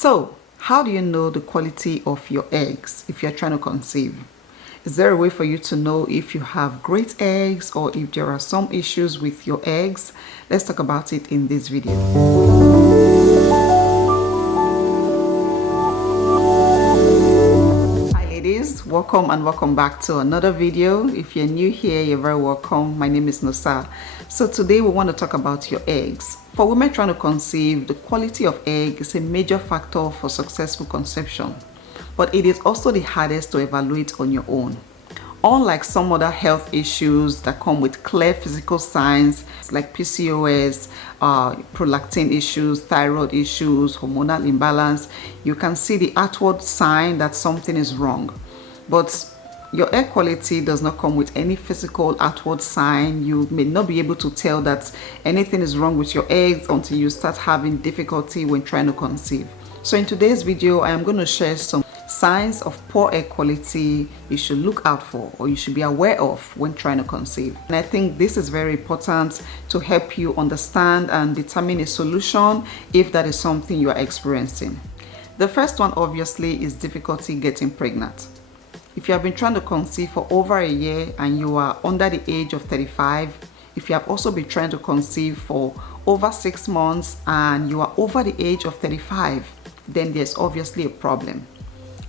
So, how do you know the quality of your eggs if you're trying to conceive? Is there a way for you to know if you have great eggs or if there are some issues with your eggs? Let's talk about it in this video. Welcome and welcome back to another video. If you're new here, you're very welcome. My name is Nosa. So today we want to talk about your eggs. For women trying to conceive, the quality of egg is a major factor for successful conception, but it is also the hardest to evaluate on your own. Unlike some other health issues that come with clear physical signs like PCOS, prolactin issues, thyroid issues, hormonal imbalance, you can see the outward sign that something is wrong. But your egg quality does not come with any physical outward sign. You may not be able to tell that anything is wrong with your eggs until you start having difficulty when trying to conceive. So in today's video, I am going to share some signs of poor egg quality you should look out for or you should be aware of when trying to conceive. And I think this is very important to help you understand and determine a solution if that is something you are experiencing. The first one obviously is difficulty getting pregnant. If you have been trying to conceive for over a year and you are under the age of 35, if you have also been trying to conceive for over 6 months and you are over the age of 35, then there's obviously a problem.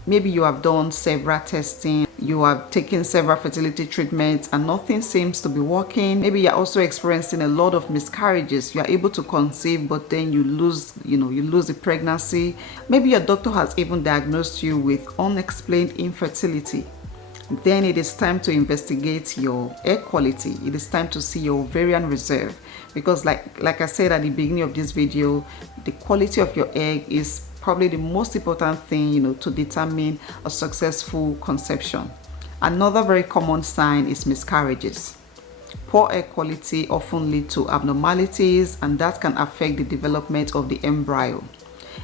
Maybe you have done several testing, you have taken several fertility treatments and nothing seems to be working. Maybe you're also experiencing a lot of miscarriages. You are able to conceive, but then you lose the pregnancy. Maybe your doctor has even diagnosed you with unexplained infertility. Then it is time to investigate your egg quality. It is time to see your ovarian reserve, because like I said at the beginning of this video, the quality of your egg is probably the most important thing, to determine a successful conception. Another very common sign is miscarriages. Poor egg quality often lead to abnormalities, and that can affect the development of the embryo.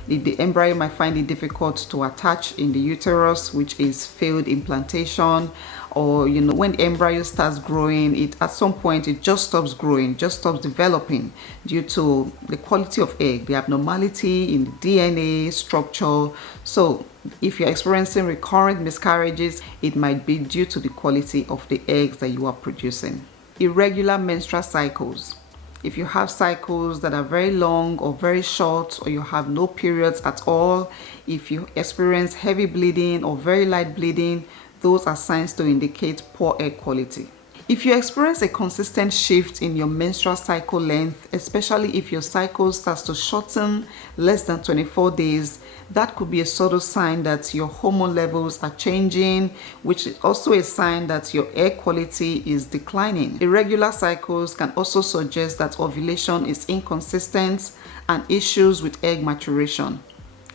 The embryo might find it difficult to attach in the uterus, which is failed implantation, or when the embryo starts growing, at some point it just stops growing, just stops developing due to the quality of egg, the abnormality in the DNA structure. So if you're experiencing recurrent miscarriages, it might be due to the quality of the eggs that you are producing. Irregular menstrual cycles. If you have cycles that are very long or very short, or you have no periods at all, if you experience heavy bleeding or very light bleeding, those are signs to indicate poor egg quality. If you experience a consistent shift in your menstrual cycle length, especially if your cycle starts to shorten less than 24 days, that could be a subtle sign that your hormone levels are changing, which is also a sign that your egg quality is declining. Irregular cycles can also suggest that ovulation is inconsistent and issues with egg maturation.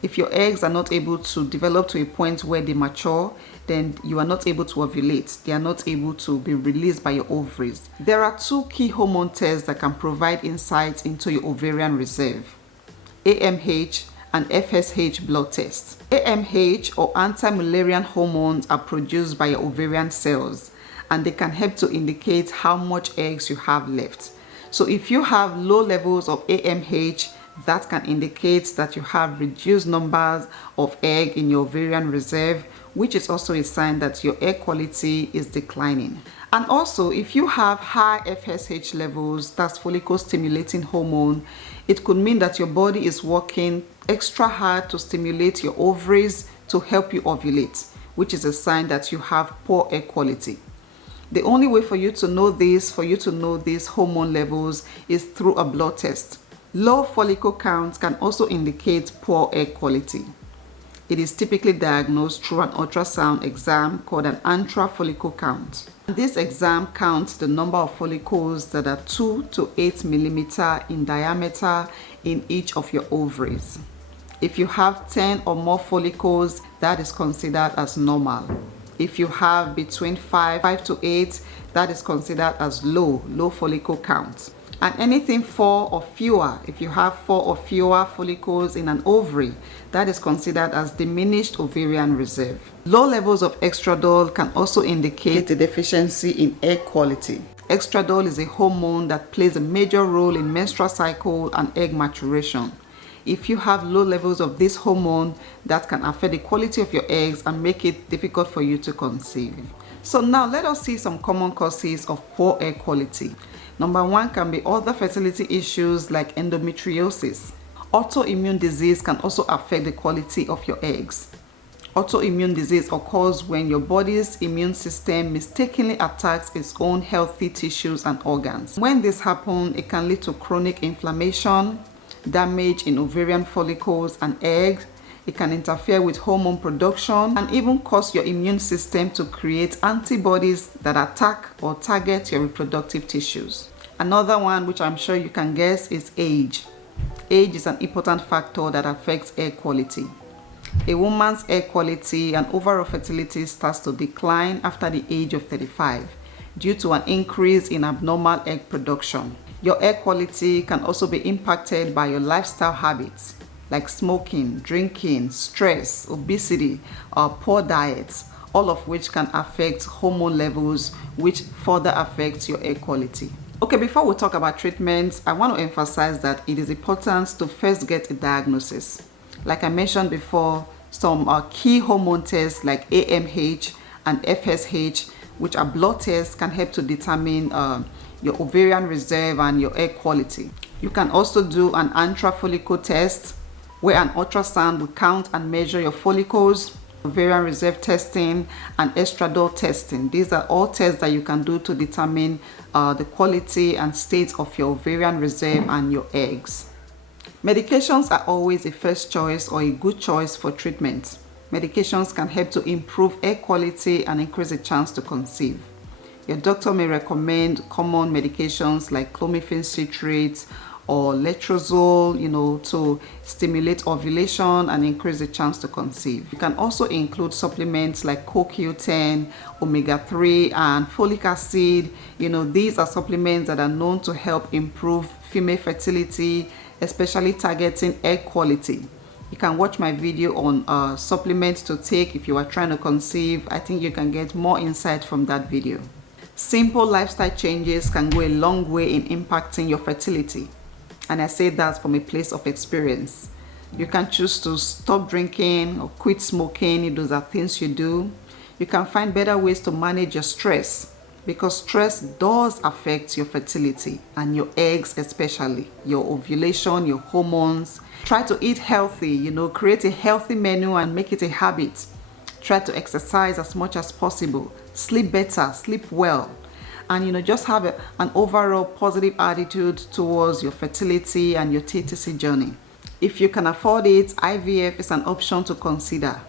If your eggs are not able to develop to a point where they mature, then you are not able to ovulate. They are not able to be released by your ovaries. There are 2 key hormone tests that can provide insights into your ovarian reserve: AMH and FSH blood tests. AMH or anti-Mullerian hormones are produced by your ovarian cells, and they can help to indicate how much eggs you have left. So if you have low levels of AMH, that can indicate that you have reduced numbers of egg in your ovarian reserve, which is also a sign that your egg quality is declining. And also, if you have high FSH levels, that's follicle stimulating hormone, it could mean that your body is working extra hard to stimulate your ovaries to help you ovulate, which is a sign that you have poor egg quality. The only way for you to know these hormone levels is through a blood test. Low follicle counts can also indicate poor egg quality. It is typically diagnosed through an ultrasound exam called an antral follicle count. This exam counts the number of follicles that are 2 to 8 millimeters in diameter in each of your ovaries. If you have 10 or more follicles, that is considered as normal. If you have between 5 to 8, that is considered as low follicle count. And anything 4 or fewer, if you have 4 or fewer follicles in an ovary, that is considered as diminished ovarian reserve. Low levels of estradiol can also indicate a deficiency in egg quality. Estradiol is a hormone that plays a major role in menstrual cycle and egg maturation. if you have low levels of this hormone, that can affect the quality of your eggs and make it difficult for you to conceive. So now let us see some common causes of poor egg quality. Number one can be other fertility issues like endometriosis. Autoimmune disease can also affect the quality of your eggs. Autoimmune disease occurs when your body's immune system mistakenly attacks its own healthy tissues and organs. When this happens, it can lead to chronic inflammation, damage in ovarian follicles and eggs. It can interfere with hormone production and even cause your immune system to create antibodies that attack or target your reproductive tissues. Another one, which I'm sure you can guess, is age. Age is an important factor that affects egg quality. A woman's egg quality and overall fertility starts to decline after the age of 35 due to an increase in abnormal egg production. Your egg quality can also be impacted by your lifestyle habits like smoking, drinking, stress, obesity, or poor diets, all of which can affect hormone levels, which further affects your egg quality. Okay, before we talk about treatments, I want to emphasize that it is important to first get a diagnosis. Like I mentioned before, some key hormone tests like AMH and FSH, which are blood tests, can help to determine your ovarian reserve and your egg quality. You can also do an intra-follicle test, where an ultrasound will count and measure your follicles, ovarian reserve testing, and estradiol testing. These are all tests that you can do to determine the quality and state of your ovarian reserve and your eggs. Medications are always a first choice or a good choice for treatment. Medications can help to improve egg quality and increase the chance to conceive. Your doctor may recommend common medications like clomiphene citrate or letrozole, to stimulate ovulation and increase the chance to conceive. You can also include supplements like CoQ10, omega-3, and folic acid. These are supplements that are known to help improve female fertility, especially targeting egg quality. You can watch my video on supplements to take if you are trying to conceive. I think you can get more insight from that video. Simple lifestyle changes can go a long way in impacting your fertility. And I say that from a place of experience. You can choose to stop drinking or quit smoking if those are things you do. You can find better ways to manage your stress, because stress does affect your fertility and your eggs, especially your ovulation, your hormones. Try to eat healthy, create a healthy menu and make it a habit. Try to exercise as much as possible. Sleep better, sleep well. And just have an overall positive attitude towards your fertility and your TTC journey. If you can afford it, IVF is an option to consider.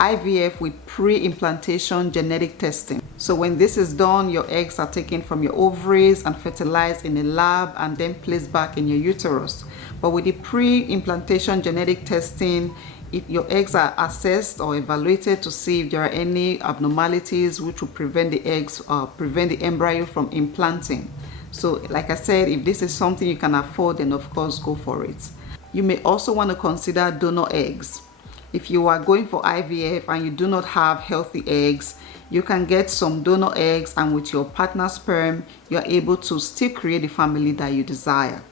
IVF with pre-implantation genetic testing. So when this is done, your eggs are taken from your ovaries and fertilized in a lab and then placed back in your uterus. But with the pre-implantation genetic testing, if your eggs are assessed or evaluated to see if there are any abnormalities which will prevent the eggs or prevent the embryo from implanting. So like I said, if this is something you can afford, then of course go for it. You may also want to consider donor eggs. If you are going for IVF and you do not have healthy eggs, you can get some donor eggs, and with your partner's sperm, you are able to still create the family that you desire.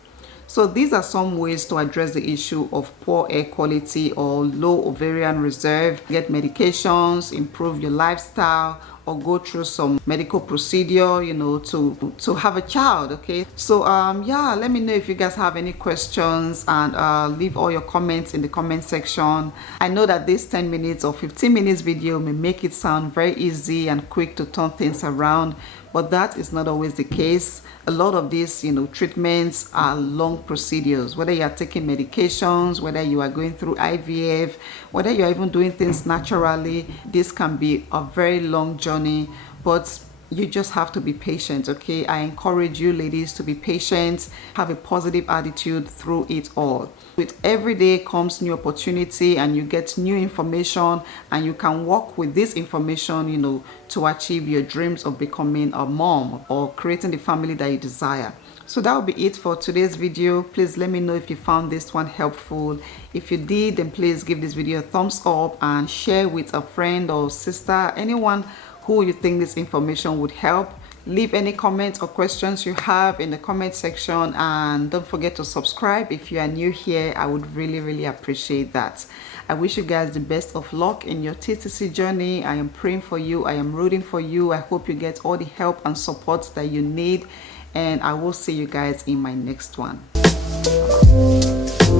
So these are some ways to address the issue of poor egg quality or low ovarian reserve. Get medications, improve your lifestyle, or go through some medical procedure, to have a child. Okay, so yeah, let me know if you guys have any questions, and leave all your comments in the comment section. I know that this 10 minutes or 15 minutes video may make it sound very easy and quick to turn things around, but that is not always the case. A lot of these treatments are long procedures, whether you are taking medications, whether you are going through IVF, whether you are even doing things naturally. This can be a very long journey, but you just have to be patient. Okay, I encourage you ladies to be patient, have a positive attitude through it all. With every day comes new opportunity, and you get new information, and you can work with this information to achieve your dreams of becoming a mom or creating the family that you desire. So that will be it for today's video. Please let me know if you found this one helpful. If you did, then please give this video a thumbs up and share with a friend or sister, anyone who you think this information would help. Leave any comments or questions you have in the comment section, and don't forget to subscribe if you are new here. I would really appreciate that. I wish you guys the best of luck in your TTC journey. I am praying for you. I am rooting for you. I hope you get all the help and support that you need, and I will see you guys in my next one. Bye-bye.